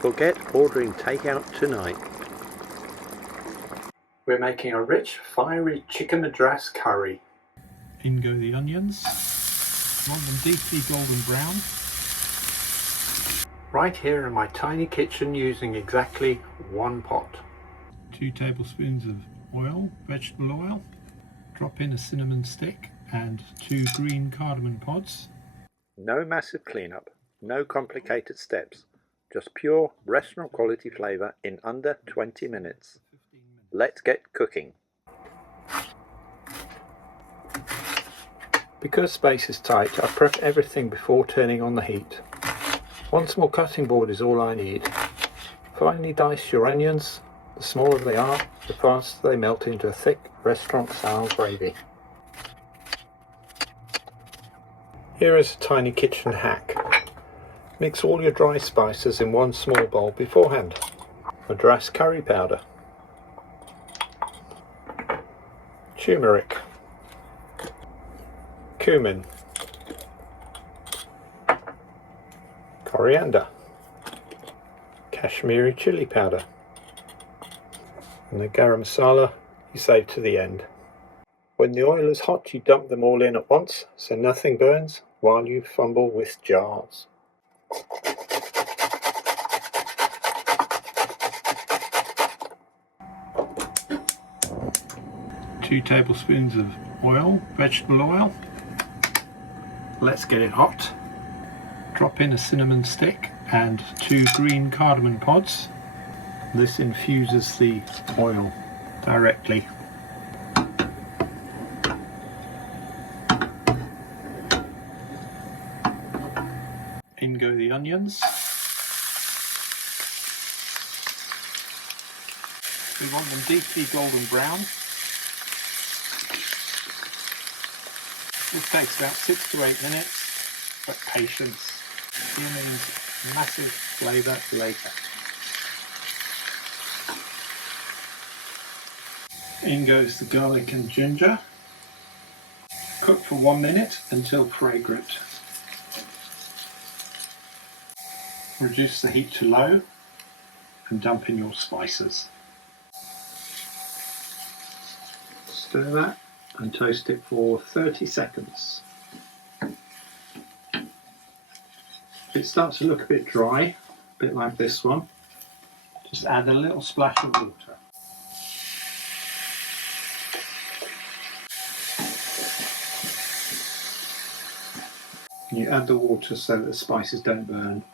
Forget ordering takeout tonight. We're making a rich, fiery chicken madras curry. In go the onions. Want them deeply golden brown. Right here in my tiny kitchen using exactly one pot. 2 tablespoons of oil, vegetable oil. Drop in a cinnamon stick and 2 green cardamom pods. No massive cleanup, no complicated steps. Just pure restaurant quality flavour in under 20 minutes. Let's get cooking. Because space is tight, I prep everything before turning on the heat. One small cutting board is all I need. Finely dice your onions. The smaller they are, the faster they melt into a thick restaurant-style gravy. Here is a tiny kitchen hack. Mix all your dry spices in one small bowl beforehand. Madras Curry Powder, Turmeric, Cumin, Coriander, Kashmiri chili powder, and the garam masala you save to the end. When the oil is hot, you dump them all in at once so nothing burns while you fumble with jars. 2 tablespoons of oil, vegetable oil. Let's get it hot. Drop in a cinnamon stick and 2 green cardamom pods. This infuses the oil directly. In go the onions. We want them deeply golden brown. This takes about 6 to 8 minutes, but patience. Cumin's massive flavour later. In goes the garlic and ginger. Cook for 1 minute until fragrant. Reduce the heat to low and dump in your spices. Stir that and toast it for 30 seconds. If it starts to look a bit dry, a bit like this one, just add a little splash of water. You add the water so that the spices don't burn.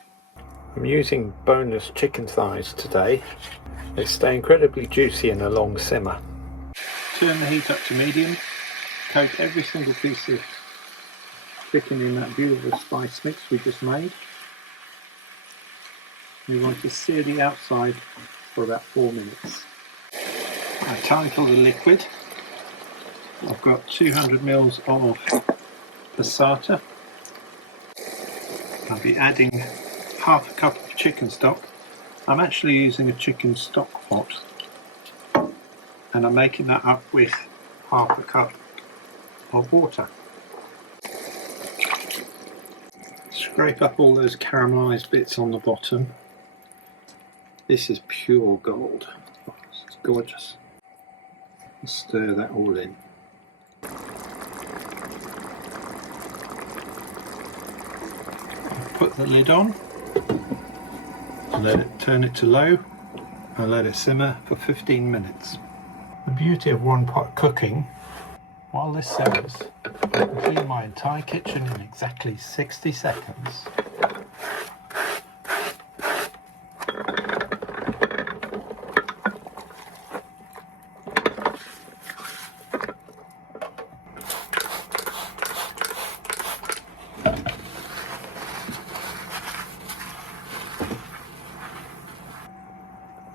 I'm using boneless chicken thighs today. They stay incredibly juicy in a long simmer. Turn the heat up to medium. Coat every single piece of chicken in that beautiful spice mix we just made. We want to sear the outside for about 4 minutes. Time for the liquid. I've got 200 ml of passata. I'll be adding half a cup of chicken stock. I'm actually using a chicken stock pot, and I'm making that up with half a cup of water. Scrape up all those caramelised bits on the bottom. This is pure gold. It's gorgeous. Stir that all in. Put the lid on, turn it to low and let it simmer for 15 minutes. The beauty of one-pot cooking, while this simmers, I can clean my entire kitchen in exactly 60 seconds.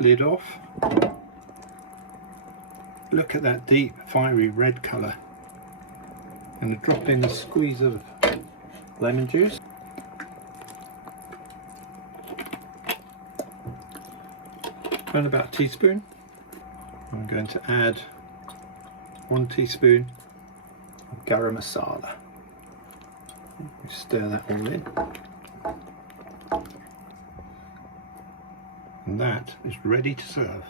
Lid off. Look at that deep fiery red colour, and drop in a squeeze of lemon juice. And about a teaspoon. I'm going to add 1 teaspoon of garam masala. Stir that all in. And that is ready to serve.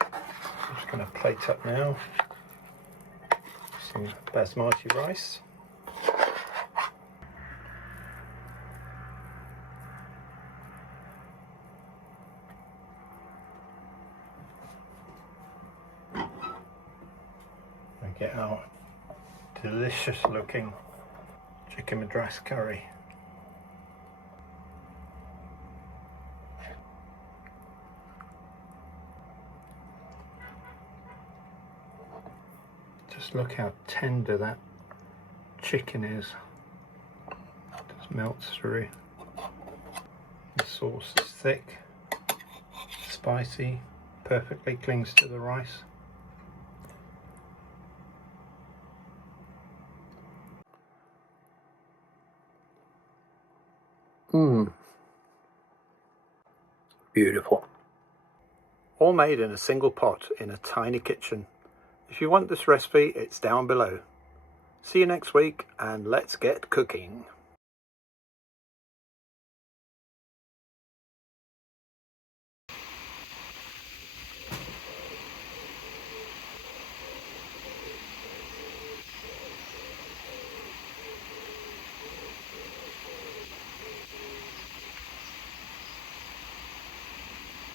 I'm just going to plate up now some basmati rice. And get our delicious looking chicken Madras curry. Just look how tender that chicken is. Just melts through. The sauce is thick, spicy, perfectly clings to the rice. Beautiful. All made in a single pot in a tiny kitchen. If you want this recipe, it's down below. See you next week, and let's get cooking.